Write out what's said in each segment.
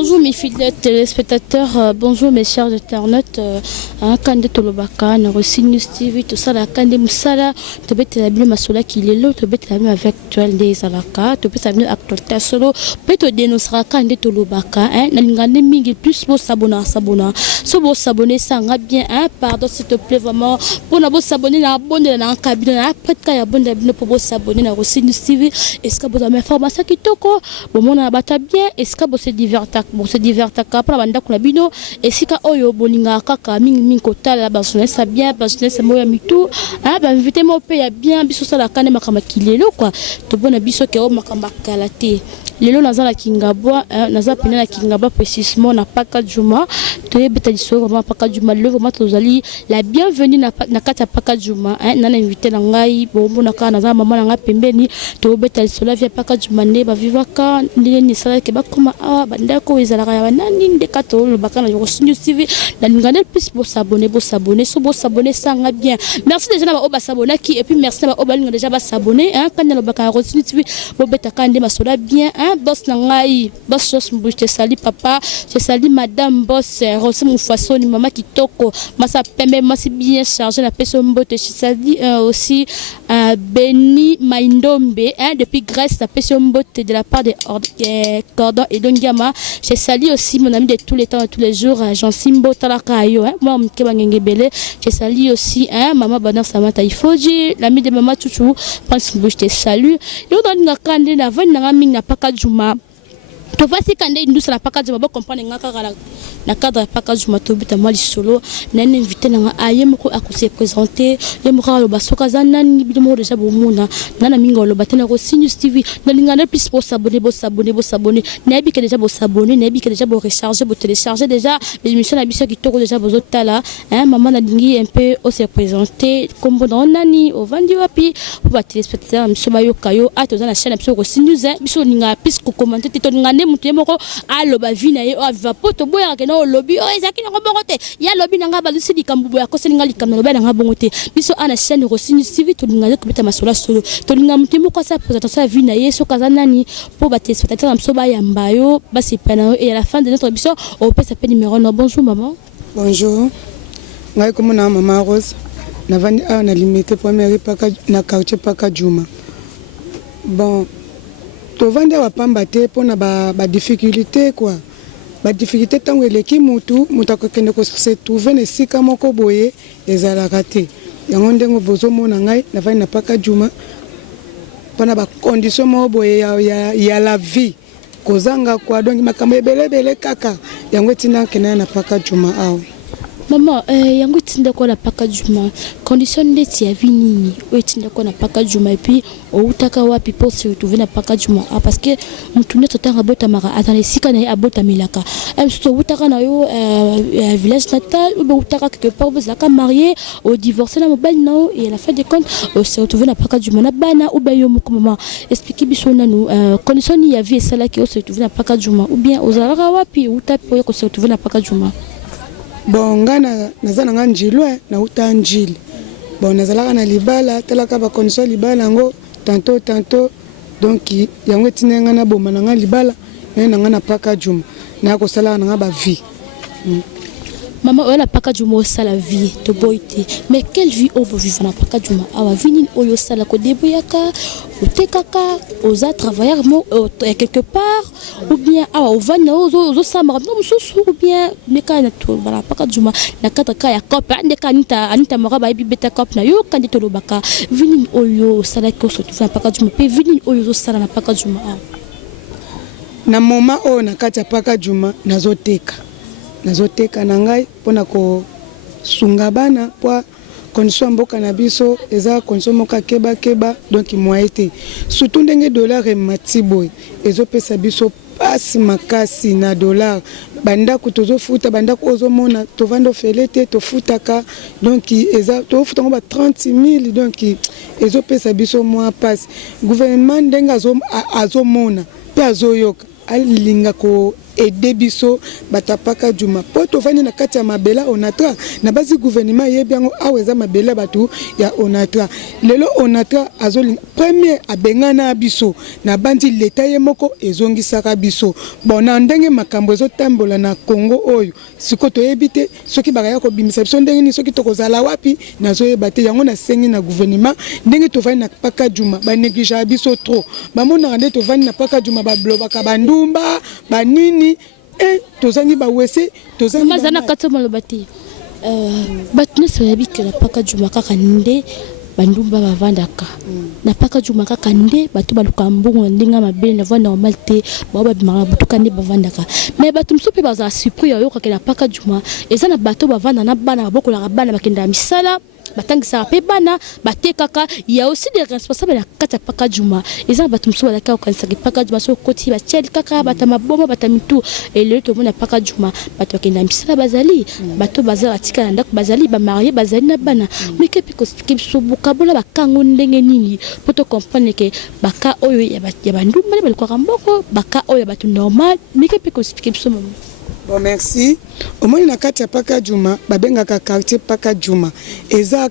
Bonjour mes fidèles téléspectateurs, bonjour mes chers internautes. Kande Tolobaka, Norosi News TV, tout ça, la Kande Moussala, tu peux te l'amener Masola qui est là, tu peux te l'amener avec Tuel des Alaka, tu peux t'amener actualité solo, tu peux te dénoncer Kande Tolobaka, n'allez mingi plus beau s'abonner, so beau s'abonner, ça va bien, pardon s'il te plaît vraiment, pour nous s'abonner, la bonne dans la cabine, après qu'il y a bonne pour vous s'abonner, Norosi News TV, est-ce que vous avez information qui toko, bon mon abata bien, est-ce que vous se divertez, bon se divertez, après la bande qu'on bino, et si ka oyo boninga kaka mingi kota la basone ça bien basone ça moya mitou ba invité mo pe ya bien biso ça la kane makamba kilelo quoi to bona biso ke o makamba kalate lelo naza la kingabwa naza pena la kingabwa précisément na paka juma to yebeta liso vraiment paka juma le vraiment tozali la bienvenue na kata paka juma na invité na ngai bombo na kana naza mama na nga pembeni to yebeta liso la via paka juma ne ba vivaka ndeni sala ke ba koma bandako ezalaka ya banani ndekato lo bakana yo News TV na ngane plus pour s'abonner so pour s'abonner ça va bien merci déjà na ba s'abonner qui et puis merci na ba déjà ba s'abonner quand na ba ka News TV bo beta kande masola bien boss na ngai boss jos mbouche sali papa je sali madame boss Rosé mon façon ni maman kitoko masa pembe masi bien chargé la personne mbote je sali aussi Beni Maindombe depuis Grèce la personne mbote de la part de Cordon et Dongiama je sali aussi mon ami de tous les temps et tous les jours Jean Simbo Talakayo moi mkeba ngengebele je sali aussi maman Banar Samata Ifoji l'ami de maman Chouchou pense que je te salue yo dans ngakande na vana nga mingi na paka juma to vasi kande indus na paka juma ba comprendre ngaka na cadre paka juma to bita mali solo na invité na ayem ko akuse présenter yem ko lo basoka zana ni bidimo déjà bomona na mingi lo batena ko News TV na lingana plus pour s'abonner na bi que déjà bo s'abonner na bi que déjà bo recharger bo télécharger déjà l'émission na biso qui toko déjà bo zotala maman na dingi un peu au se présenter comme bon nani au vandi wapi pour ba téléspectateurs mso bayo kayo atoza na chaîne biso ko News biso ninga plus ko commenter to ngane mutu moko alo ba vina ye o va poto boya ke no lobby o ezaki na bongote ya lobby nanga ba lusi likambu ya ko seninga likamna loba nanga bongote biso ana chaîne ko News TV to ninga ko beta masola solo to ninga mutu moko sa présentation ya vina ye so kaza nani pour ba téléspectateurs mso ba yamba yo ba sipana et à la fin de notre émission on peut s'appeler numéro 9. Bonjour maman. Bonjour. Ngai comme na maman Rose na vandi na limité première paka na quartier paka Juma. Bon to vandi wa pamba te pona ba difficulté quoi. Ba difficulté tango eleki mutu akokende ko se trouver na sika moko boye ezala raté. Yango ndengo bozo mona ngai na vandi na paka Juma. Pona ba condition mo boye ya la vie. Kozanga kwa donc makambo ebele kaka yango tinda kena na paka Juma awo. Maman yango tinda kwa na paka Juma condition ndeti ya vie nini o tinda kwa na paka Juma et puis o utaka wapi pour se retrouver na paka Juma parce que mutune totanga bota mara atane sika na abota milaka so utaka na yo village natal ou utaka quelque part vous aka marié ou divorcé na mobile non et à la fin des comptes o se retrouver na paka Juma na bana ou bayo moko maman expliquer biso nanu condition ni ya vie celle qui o se retrouver na paka Juma ou bien ozalaka wapi utapi pour se retrouver na paka Juma. Bon ngana nazana nga njilwe na uta njili. Bon nazalaka na libala talaka ba condition libala ngo tantôt donc yango tinenga na boma na nga libala na nga na paka Juma na ko sala na nga ba vie. Maman on a paka Juma au sala vie to boité mais quelle vie on veut vivre na paka Juma awa vini oyo sala ko deboyaka otekaka oza travailler quelque part ou bien awa ovana ozo samara no mususu ou bien neka na to bala paka Juma na kata ka ya cop ndeka anita mara ba bibeta cop na yo kandi to lobaka vini oyo sala ko so na paka Juma pe vini oyo sala na paka Juma na moma o na kata paka Juma nazoteka na ngai pona ko sunga bana po condition mboka na biso eza condition moka keba donc moyete surtout ndenge dollar e matiboy ezopesa biso pasi makasi na dollar bandako tozofuta bandako ozomona tovando felete tofutaka donc eza tofuta ngo ba 30,000 donc ezopesa biso moa pasi gouvernement ndenge azomona pe azoyoka alinga ko aider biso batapaka juma po tovandi na kati ya mabela onatra na basi gouvernement yebi yango awa eza mabela bato ya onatra lelo onatra azoli premier abengana biso na bandi leta ye moko ezongisaka biso bon na ndenge makambo ezotambola na Congo oyo siko toyebi te soki bakaya kobimisa biso ndenge ni soki tokozala wapi nazoyeba te yango na sengi na gouvernement ndenge tovandi na paka juma ba néglige biso trop bamona nde tovandi na paka juma bablobaka bandumba banini tozangi bawese tozangi mazana kata malobati batne sabi que la paka juma kaka nde bandumba bavandaka na paka juma kaka nde batu baluka mbongo ndinga mabele na voie normal te ba bimara butuka nde bavandaka mais batu msope baza surpris yo kaka na paka juma eza na bato bavanda na bana babokola bana bakenda misala batangisa pe bana batekaka il y a aussi des responsables na kata paka juma eza bato msoba la ka kanisa paka juma so koti ba cheli kaka batama bomba batamitu et le to mona paka juma bato bakenda misala bazali bato bazala atika na ndako bazali ba marié bazali na bana mais ke piko so bukabola bakango ndenge nini poto comprendre que baka oyo ya bandumba ba kwa mboko baka oyo bato normal mais ke piko so mama. Bon, merci. Au moins, na kati ya paka juma, babengaka quartier paka juma. Eza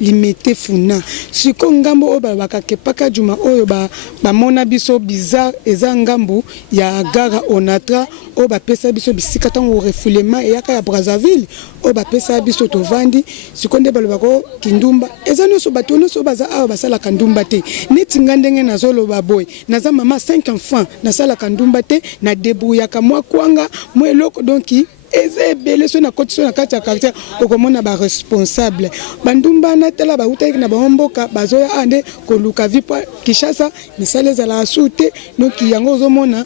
limité funa. Siko ngambo oyo babaka ke paka juma oyo ba mona biso bizarre eza ngambo ya gara onatra oyo bapesa biso bisika tango refoulement eyaka ya Brazzaville oyo bapesa biso tovandi siko nde balobako kindumba eza nyonso bato nyonso baza awa basalaka ndumba te neti nga ndenge nazoloba boye naza mama 5 enfants nasalaka ndumba te na débrouillaka mwa kwanga mwa eloko donc eza ebele so na koti so na kati ya quartier okomona ba responsable bandumba na tala ba utaki na bomboka bazoya ande koluka vipa Kishasa misale za la soute donc yango ozomona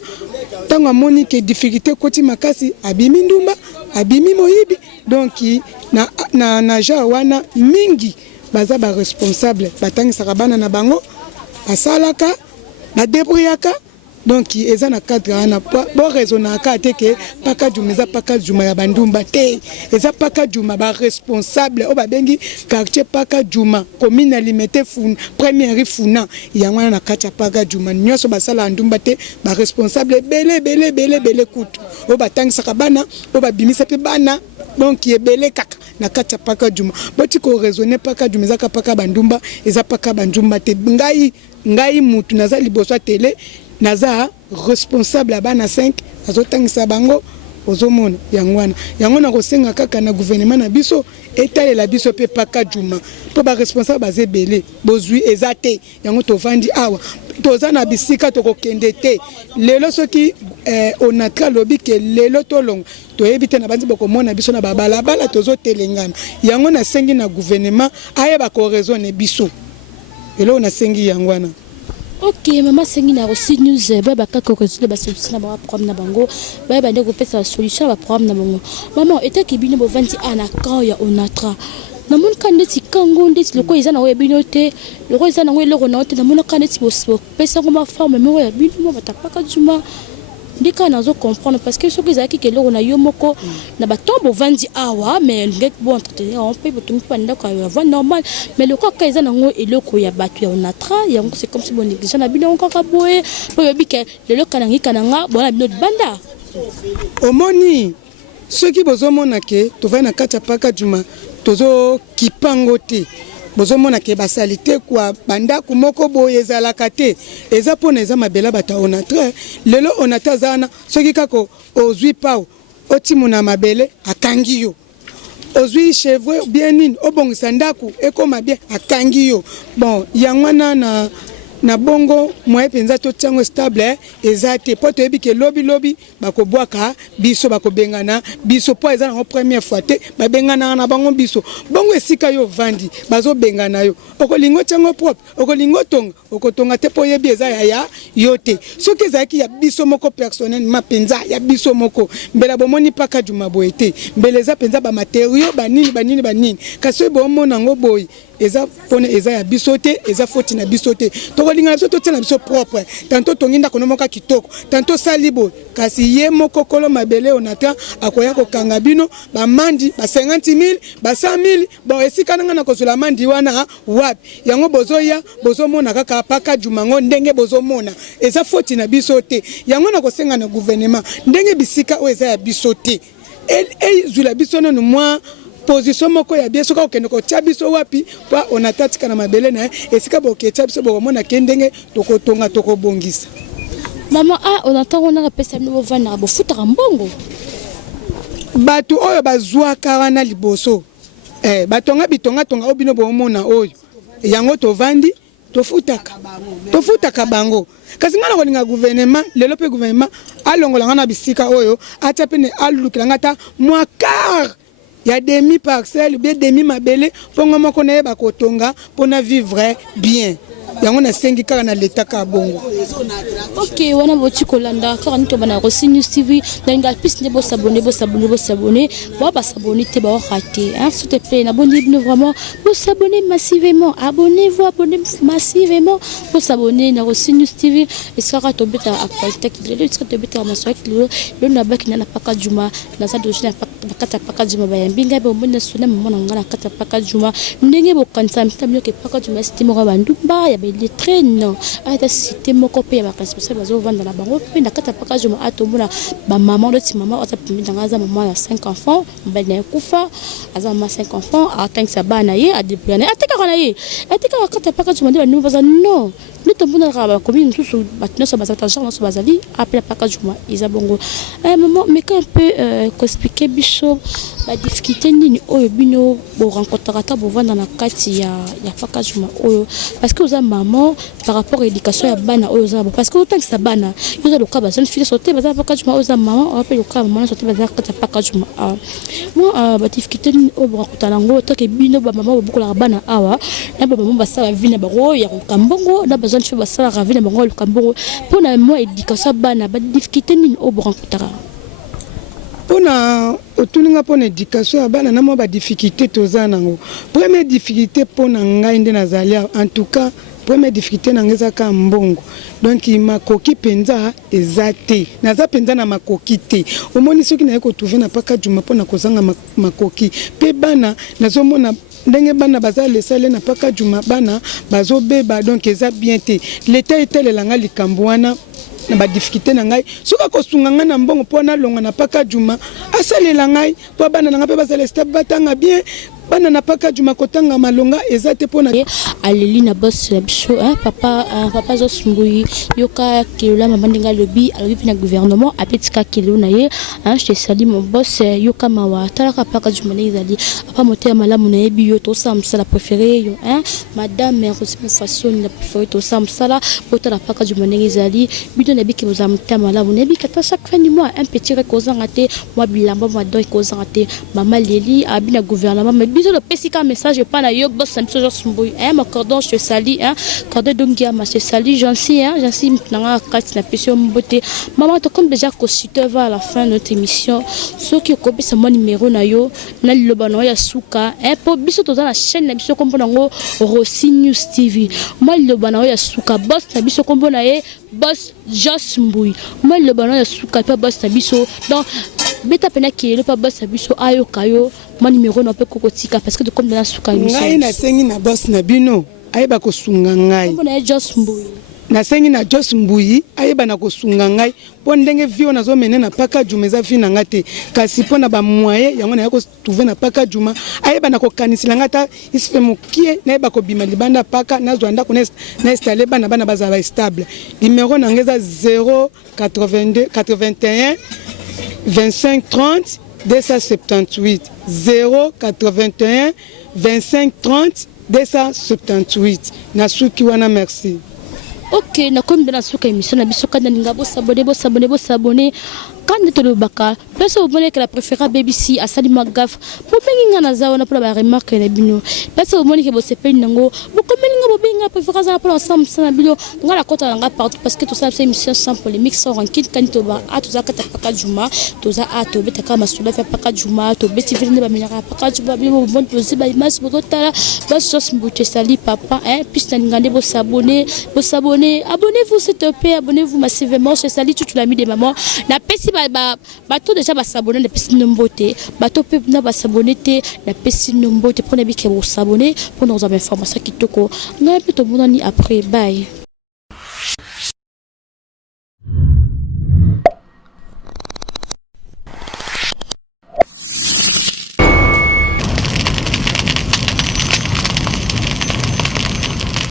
tango amoni ke difficulté koti makasi abimi ndumba abimi moyibi donc na ja wana mingi baza ba responsable batangisaka bana na bango basalaka badébrouillaka donc eza na cadre ana bo raisonnaka te ke paka juma eza paka juma ya bandumba te eza paka juma ba responsable o babengi quartier paka juma commune alimete funa première funa yango na kati ya paka juma nyonso basala ndumba te ba responsable bele kutu o batangisaka bana o babimisa pe bana donc ebele kaka na kati ya paka juma boti ko raisonner paka juma eza paka bandumba eza paka bandumba te ngai mutu naza liboso télé naza responsable abana 5 azotangisa bango ozomona yango na kosenga kaka na gouvernement na biso etalela biso pe paka juma po ba responsable bazebele bozwi ezate yango tovandi awa toza na bisika tokokende te lelo soki onatra lobi ke lelo tolongo toyebi te na bandi bokomona biso na babalabala tozotelengana yango na sengi na gouvernement ayeba ko raisonner biso lelo na sengi yangwana. Ok, maman sengi na aussi news baba kaka ko résoudre ba solution na ba problème na bango baba ndeko pesa la solution ba problème na bango maman eta ki bino bo 20 ana quand ya onatra na mon kandeti kango ndeti loko izana we bino te loko izana we loko na te na mon kandeti bo pesa ko ma forme me we bino mo batapaka juma ndika nazo comprendre parce que ce que zaki ke loko na yo moko na batombo 20 awa mais nget bon entretenir on peut botum panda ko avant normal mais le quoi kaisa nango eloko ya batu ya onatra yango c'est comme si bon négligent na bino encore boye po yebi ke le loko nangi kananga bon na bino banda omoni ceux qui bozomona ke to va na kati ya paka juma tozo kipango te bozomona ke basalite kwa banda kumoko boye ezalaka te eza pona eza mabela bata onatra lelo onatra zana soki kako ozwi pao otimuna mabele akangi yo ozwi cheveux bien nini obongisa ndaku ekoma bien akangi yo bon yangwana na bongo moye penza to tiango stable ezate po to ebike lobi bakobwaka biso bakobengana biso po eza na première fois te babengana na bango biso bongo esika yo vandi bazo bengana yo okolingo tiango propre okolingo tonga okotonga te po yebi eza ya yote soki ezaki ya biso moko personnel mapenza ya biso moko mbela bomoni paka juma boete mbeleza penza ba matériaux banini kasi bomona ngo boy eza pona eza ya bisote eza faute na bisote tokolinga biso totina biso propre tantôt tonginda konomoka kitoko tantôt salibo kasi ye moko kolo mabele onata akoya kokanga bino ba mandi ba 50,000 ba 100,000 bon esika nanga na kozula mandi wana wapi yango bozoya bozomona kaka paka jumango ndenge bozomona eza faute na bisote yango na kosenga na gouvernement ndenge bisika o eza ya bisote zula biso no moi position moko ya bien soka okende ko tia biso wapi pa onatatika na mabele na esika boketia biso bokomona kendenge tokotonga tokobongisa maman on entend on a pesa no vana bo futaka mbongo batu oyo bazwaka wana liboso batonga bitonga tonga obino bomona oyo yango tovandi tofutaka bango kasi ngana kolinga gouvernement lelo pe gouvernement alongola ngana bisika oyo atia pene alukila ngata moi car ya demi parcelle bien demi mabele pongo moko na yeba kotonga pona vivre bien yango na sengi kaka na leta ka bongo. Ok, wana boti kolanda kaka nito bana Rossi News TV ndinga piste bo s'abonner bo ba s'abonner te ba rater hein s'il te plaît abonnez-vous vraiment bo s'abonner massivement abonnez-vous massivement bo s'abonner na Rossi News TV et sera tomber ta actualité qui le sera tomber ta maso avec le na baki na paka juma na sa doshi na kata paka juma ba yambinga bo mona sona mona ngana kata paka juma ndenge bo kansa mtamyo ke paka juma stimo ka bandumba ya les traînes a été cité mon copain ma responsable bazo vendre la banque puis na kata paka juma atomona ba maman de ti maman ota pimi dans za maman a 5 enfants ben kufa aza ma 5 enfants atteint sa bana ye a déployer ateka kana ye ateka kata paka juma de nous baza non nous tombons dans la commune tous batno so baza tangent so bazali appelé paka juma izabongo maman mais quand un peu expliquer biso la difficulté nini oyo bino bo rencontrer ta bo vendre na kati ya paka juma oyo parce que aux maman par rapport à l'éducation ya bana oyo za parce que autant que ça bana yo za loka ba jeune fille sauter ba za paka juma oyo za maman on appelle loka maman sauter ba za kata paka juma moi ba difficulté nini oyo bo rencontrer nango to ke bino ba maman beaucoup la bana awa na ba maman ba sa vie na ba ro ya kambongo na ba jeune fille ba sa la vie na ba ro kambongo pour na moi éducation bana ba difficulté nini oyo bo rencontrer pona otuninga pona éducation ya bana na mo ba difficulté toza nango première difficulté pona ngai nde nazali en tout cas première difficulté na ngeza ka mbongo donc makoki penza ezate naza penza na makoki te omoni soki na yeko trouver na paka juma pona kozanga makoki pe bana nazomona ndenge bana baza lesale na paka juma bana bazobeba donc eza bien te l'état etelelanga likambo wana na ba difficulté na ngai soka ko sunganga na mbongo pona longa na paka juma asalela ngai po bana na pe bazale stable batanga bien bana na paka juma kotanga malonga ezate pona aleli na boss biso hein papa zo sumbuyi yoka kilola mama ndinga lobi alobi pina gouvernement apetika kilo na ye hein je te salue mon boss yoka mawa talaka paka juma na izali apa moteur malamu na yebi yo to samsala préféré yo hein madame Rossi façon la préférée to samsala potala paka juma na izali bito na biki bozamta malamu na biki ta chaque fin du mois un petit rekozanga te moi bilamba moi donc kozanga te mama leli abina gouvernement mais biso le pesika message pas na yo boss samso sumbuyi hein ma cordon je te salue hein cordon dongia ma je te salue gentil hein gentil nanga kati na pesio mbote maman to comme déjà consulter va à la fin de notre émission ceux qui copie mon numéro na yo na lobano ya suka hein pour biso to na chaîne na biso kombo nango Rossi News TV moi lobano ya suka boss na biso kombo na ye boss Sumbuyi moi lobano ya suka pa boss na biso donc beta pena ki le pa boss na biso ayo kayo mon numéro na pe kokotika parce que de comme na suka ngai na sengi na boss na bino ayeba kosunga ngai kombo na Sumbuyi na sengi na Sumbuyi ayeba na kosunga ngai po ndenge vio nazo mene na paka juma eza vi na ngate kasi pona ba moyen yango na yako trouver na paka juma ayeba na kokanisila ngata isfe mokie na yeba ko bima libanda paka na zwanda ko na installer bana bazala stable numéro na ngeza 082 81 25 30 278 081 25 30 278 nasuki wana merci. Ok, na comme de la souka émission na biso kana ninga bo s'abonner quand te le baka parce que la préférée BBC a sali magaf bo bengi ngana zawa na pour la remarque na bino parce que ke bo sepeli nango bo komelinga bo binga préférence pour ensemble ça bilo nga la kota nga partout parce que tout ça c'est émission sans polémique sans rancune quand to ba a tout ça ka paka juma to za a to beta ka masula fa paka juma to beti vile ba menyaka paka juma bilo bon posi ba image botala ba sos mbuche sali papa hein puis ngande bo s'abonner abonnez-vous s'il te plaît abonnez-vous massivement chez Sali tout l'ami des mamans na pesi ba to déjà ba s'abonner na pesi nombote ba to pe na ba s'abonner te na pesi nombote prenez bien que vous s'abonner pour nous avoir information qui toko na pe to bonani après bye.